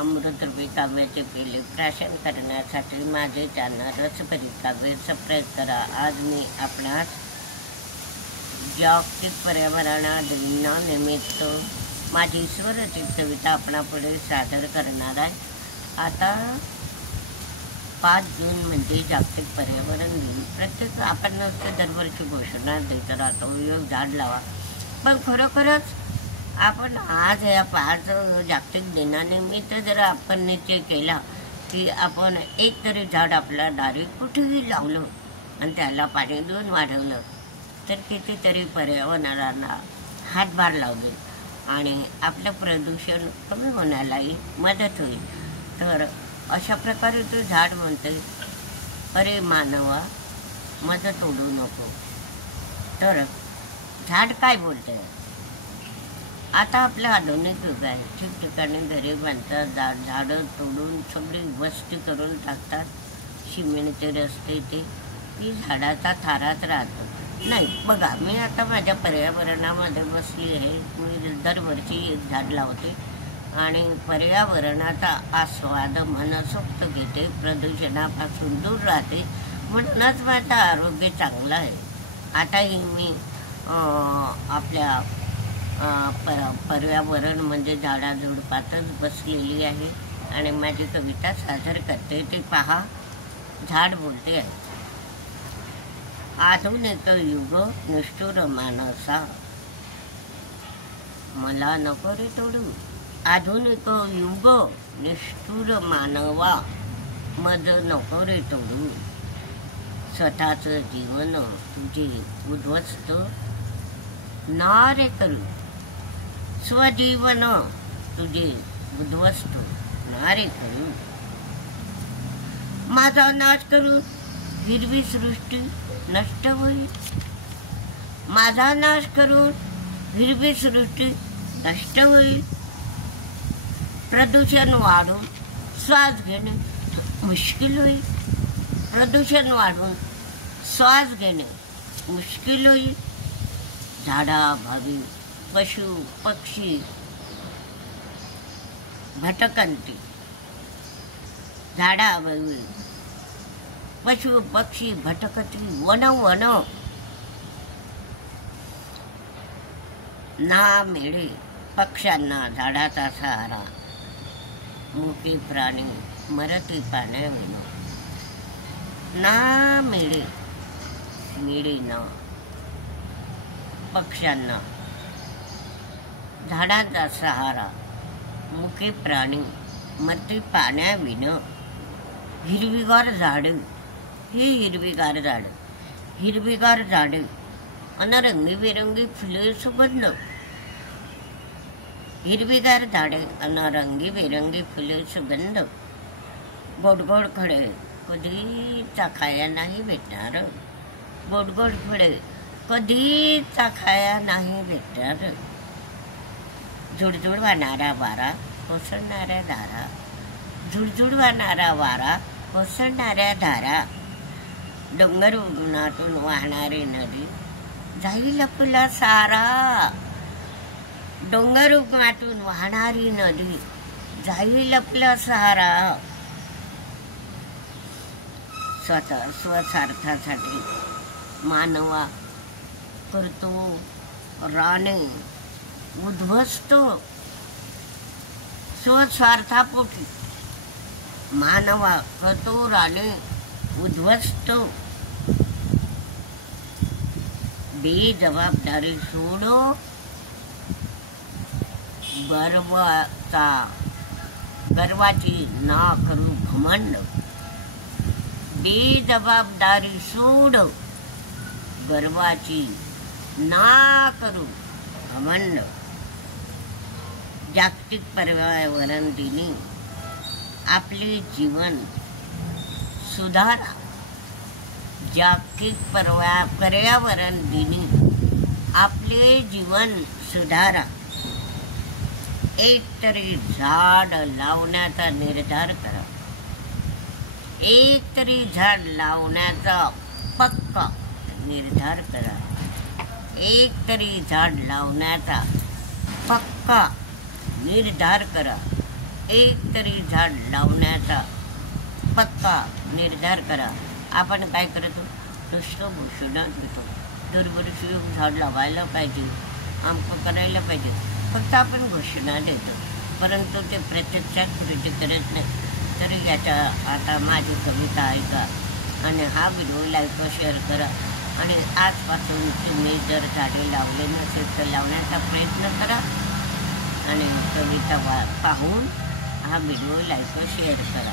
अमृतरूपी काव्याचे पेले प्राशन करण्यासाठी माझे चॅनल रसभरी काव्य सबस्क्राईब करा. आज मी आपणास जागतिक पर्यावरण दिनानिमित्त माझी स्वरचित कविता आपणापुढे सादर करणार आहे. आता 5 जून म्हणजे जागतिक पर्यावरण दिन. प्रत्येक आपण दरवर्षी घोषणा देत राहतो, एक झाड लावा. पण खरोखरच आपण आज या 5 जागतिक दिनानिमित्त जर आपण निश्चय केला की आपण एक तरी झाड आपल्या दारी कुठेही लावलं आणि त्याला पाणी देऊन वाढवलं तर कितीतरी पर्यावरणाला हातभार लावले आणि आपलं प्रदूषण कमी होण्यालाही मदत होईल. तर अशा प्रकारे तो झाड म्हणते, अरे मानवा मध तोडू नको. तर झाड काय बोलते? आता आपलं आधुनिक युग आहे. ठिकठिकाणी घरे बांधतात, झाडं तोडून सगळी वस्ती करून टाकतात. सिमेंटचे रस्ते ते ती झाडाचा थाराच राहतो. नाही बघा, मी आता माझ्या पर्यावरणामध्ये बसली आहे. मी दरवर्षी एक झाड लावते आणि पर्यावरणाचा आस्वाद मनसोक्त घेते, प्रदूषणापासून दूर राहते. म्हणूनच माझं आरोग्य चांगलं आहे. आताही मी आपल्या पर्यावरण म्हणजे झाडाझुडपातच बसलेली आहे आणि माझी कविता सादर करते. ते पहा, झाड बोलते आहे. आधुनिक युग निष्ठुर मानसा मला नको रे तोडू. आधुनिक युग निष्ठुर मानवा मध नको रे तोडू. स्वतःचं जीवन तुझे उद्ध्वस्त नारे करू. स्वजीवन तुझे उद्ध्वस्त नारे करू. माझा नाश करू हिरवी सृष्टी नष्ट होईल. माझा नाश करून हिरवी सृष्टी नष्ट होईल. प्रदूषण वाढून श्वास घेणे मुश्किल होईल. प्रदूषण वाढून श्वास घेणे मुश्किल होईल. झाडाभावी पशु पक्षी भटकंती. झाडाभावी पशु पक्षी भटकती वन वन ना मिळे पक्ष्यांना झाडाचा सहारा. मुकी प्राणी मरती पाण्याविना. ना मिळे ना पक्ष्यांना झाडाचा सहारा. मुके प्राणी मरती पाण्याविना. हिरवीगार झाडे, हे हिरवीगार झाड, हिरवीगार झाडे आणि रंगीबेरंगी फुले सुगंध. हिरवीगार झाडे आणि रंगीबेरंगी फुले सुगंध. गोडगोड फळे कधी चाखाया नाही भेटणार. गोडगोड फळे कधी चाखाया नाही भेटणार. झुडझुड वाहणारा वारा कोसळणाऱ्या धारा. झुडझुड वाहणारा वारा कोसळणाऱ्या धारा. डोंगर उगमातून वाहणारी नदी जाईल आपला सारा. डोंगर उगमातून वाहणारी नदी जाईल आपला सहारा. स्वस्वार्थासाठी मानवा करतो राणे उद्ध्वस्त. स्वस्वार्थापोटी मानवा करतो राणे उद्ध्वस्त. बेजबाबदारी सोडो गर्वाची ना करू घमंड. बेजबाबदारी सोड गर्वाची ना करू घमंड. जागतिक पर्यावरण दिनी आपले जीवन सुधारा. जागतिक पर्यावरण दिनी आपले जीवन सुधारा. एक तरी झाड लावण्याचा निर्धार करा. एक तरी झाड लावण्याचा पक्का निर्धार करा. एक तरी झाड लावण्याचा पक्का निर्धार करा. एक तरी झाड लावण्याचा पक्का निर्धार करा. आपण काय करतो, नुसतं घोषणा देतो, दरवर्षी झाड लावायला पाहिजे, आमचं करायला पाहिजे, फक्त आपण घोषणा देतो, परंतु ते प्रत्यक्षात कृती करत नाही. तर याच्या आता माझी कविता ऐका आणि हा व्हिडिओ लाईक व शेअर करा. आणि आजपासून तुम्ही जर झाडे लावले नसेल तर लावण्याचा प्रयत्न करा. आणि कविता पाहून हा व्हिडिओ लाईक व शेअर करा.